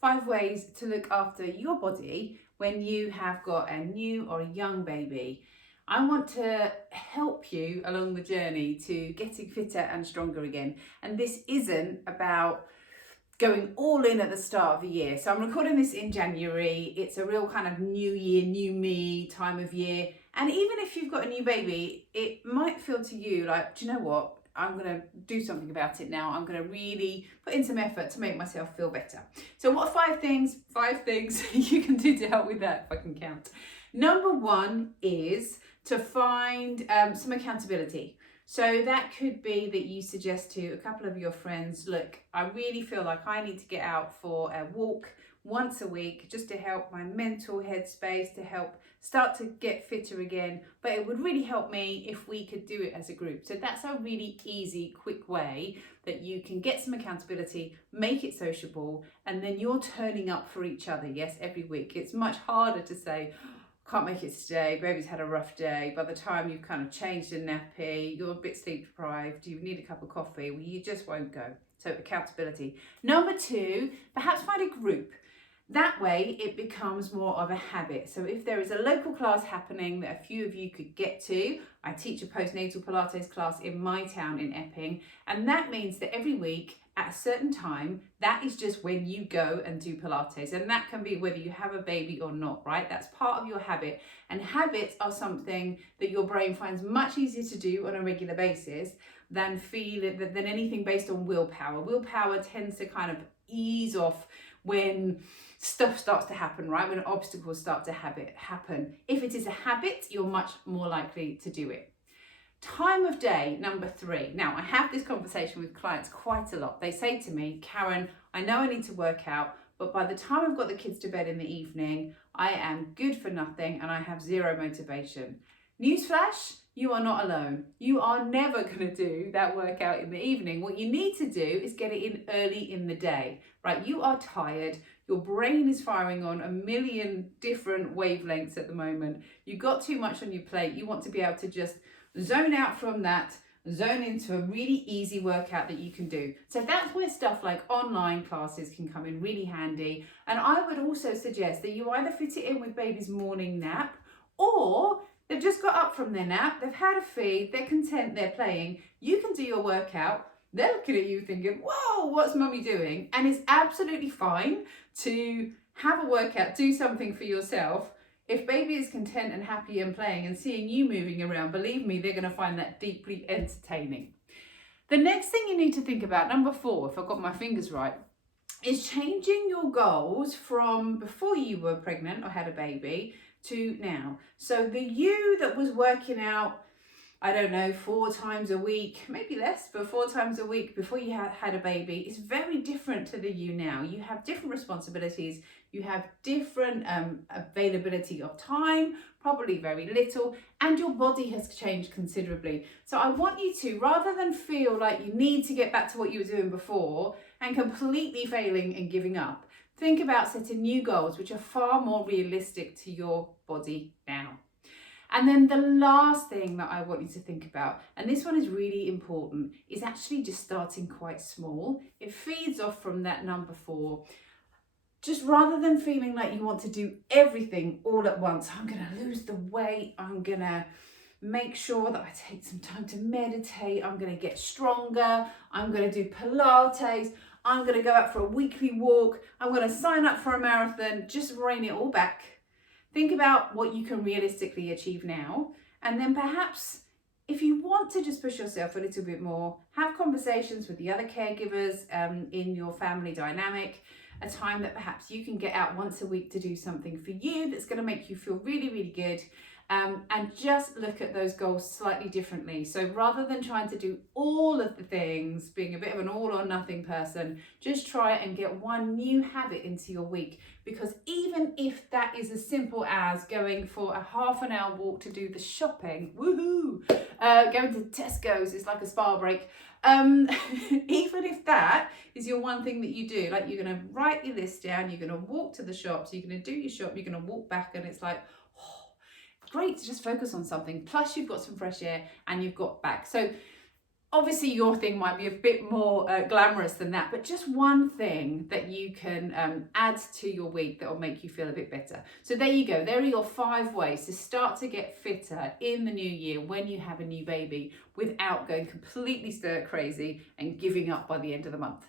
5 ways to look after your body when you have got a new or a young baby. I want to help you along the journey to getting fitter and stronger again. And this isn't about going all in at the start of the year. So I'm recording this in January. It's a real kind of new year, new me time of year. And even if you've got a new baby, it might feel to you like, do you know what? I'm going to do something about it now. I'm going to really put in some effort to make myself feel better. So what are 5 things you can do to help with that, if I can count? Number 1 is to find some accountability. So that could be that you suggest to a couple of your friends, look, I really feel like I need to get out for a walk once a week just to help my mental headspace, to help start to get fitter again. But it would really help me if we could do it as a group. So that's a really easy, quick way that you can get some accountability, make it sociable, and then you're turning up for each other, yes, every week. It's much harder to say, can't make it today, baby's had a rough day. By the time you've kind of changed a nappy, you're a bit sleep deprived, you need a cup of coffee, well, you just won't go. So accountability. Number 2, perhaps find a group. That way it becomes more of a habit. So if there is a local class happening that a few of you could get to, I teach a postnatal Pilates class in my town in Epping, and that means that every week at a certain time, that is just when you go and do Pilates. And that can be whether you have a baby or not, right? That's part of your habit. And habits are something that your brain finds much easier to do on a regular basis than anything based on willpower. Willpower tends to kind of ease off when stuff starts to happen, right? When obstacles start to happen. If it is a habit, you're much more likely to do it. Time of day, number 3. Now, I have this conversation with clients quite a lot. They say to me, Karen, I know I need to work out, but by the time I've got the kids to bed in the evening, I am good for nothing and I have zero motivation. Newsflash, you are not alone. You are never going to do that workout in the evening. What you need to do is get it in early in the day, right? You are tired. Your brain is firing on a million different wavelengths at the moment. You've got too much on your plate. You want to be able to just zone out from that, zone into a really easy workout that you can do. So that's where stuff like online classes can come in really handy. And I would also suggest that you either fit it in with baby's morning nap, or they've just got up from their nap, they've had a feed, they're content, they're playing. You can do your workout. They're looking at you thinking, whoa, what's mummy doing? And it's absolutely fine to have a workout, do something for yourself. If baby is content and happy and playing and seeing you moving around, believe me, they're going to find that deeply entertaining. The next thing you need to think about, number 4, if I've got my fingers right, is changing your goals from before you were pregnant or had a baby to now. So the you that was working out, I don't know, 4 times a week, maybe less, but 4 times a week before you had a baby is very different to the you now. You have different responsibilities, you have different availability of time, probably very little, and your body has changed considerably. So I want you to, rather than feel like you need to get back to what you were doing before and completely failing and giving up, think about setting new goals which are far more realistic to your body now. And then the last thing that I want you to think about, and this one is really important, is actually just starting quite small. It feeds off from that number 4. Just rather than feeling like you want to do everything all at once, I'm going to lose the weight, I'm going to make sure that I take some time to meditate, I'm going to get stronger, I'm going to do Pilates, I'm going to go out for a weekly walk, I'm going to sign up for a marathon. Just rein it all back. Think about what you can realistically achieve now, and then perhaps if you want to just push yourself a little bit more, have conversations with the other caregivers in your family dynamic, a time that perhaps you can get out once a week to do something for you that's going to make you feel really, really good. And just look at those goals slightly differently. So rather than trying to do all of the things, being a bit of an all or nothing person, just try and get one new habit into your week. Because even if that is as simple as going for a half an hour walk to do the shopping, woohoo, going to Tesco's, it's like a spa break. Even if that is your one thing that you do, like you're going to write your list down, you're going to walk to the shops, you're going to do your shop, you're going to walk back, and it's like, great to just focus on something. Plus you've got some fresh air and you've got back. So Obviously your thing might be a bit more glamorous than that, but just one thing that you can add to your week that will make you feel a bit better. So there you go. There are your 5 ways to start to get fitter in the new year when you have a new baby without going completely stir crazy and giving up by the end of the month.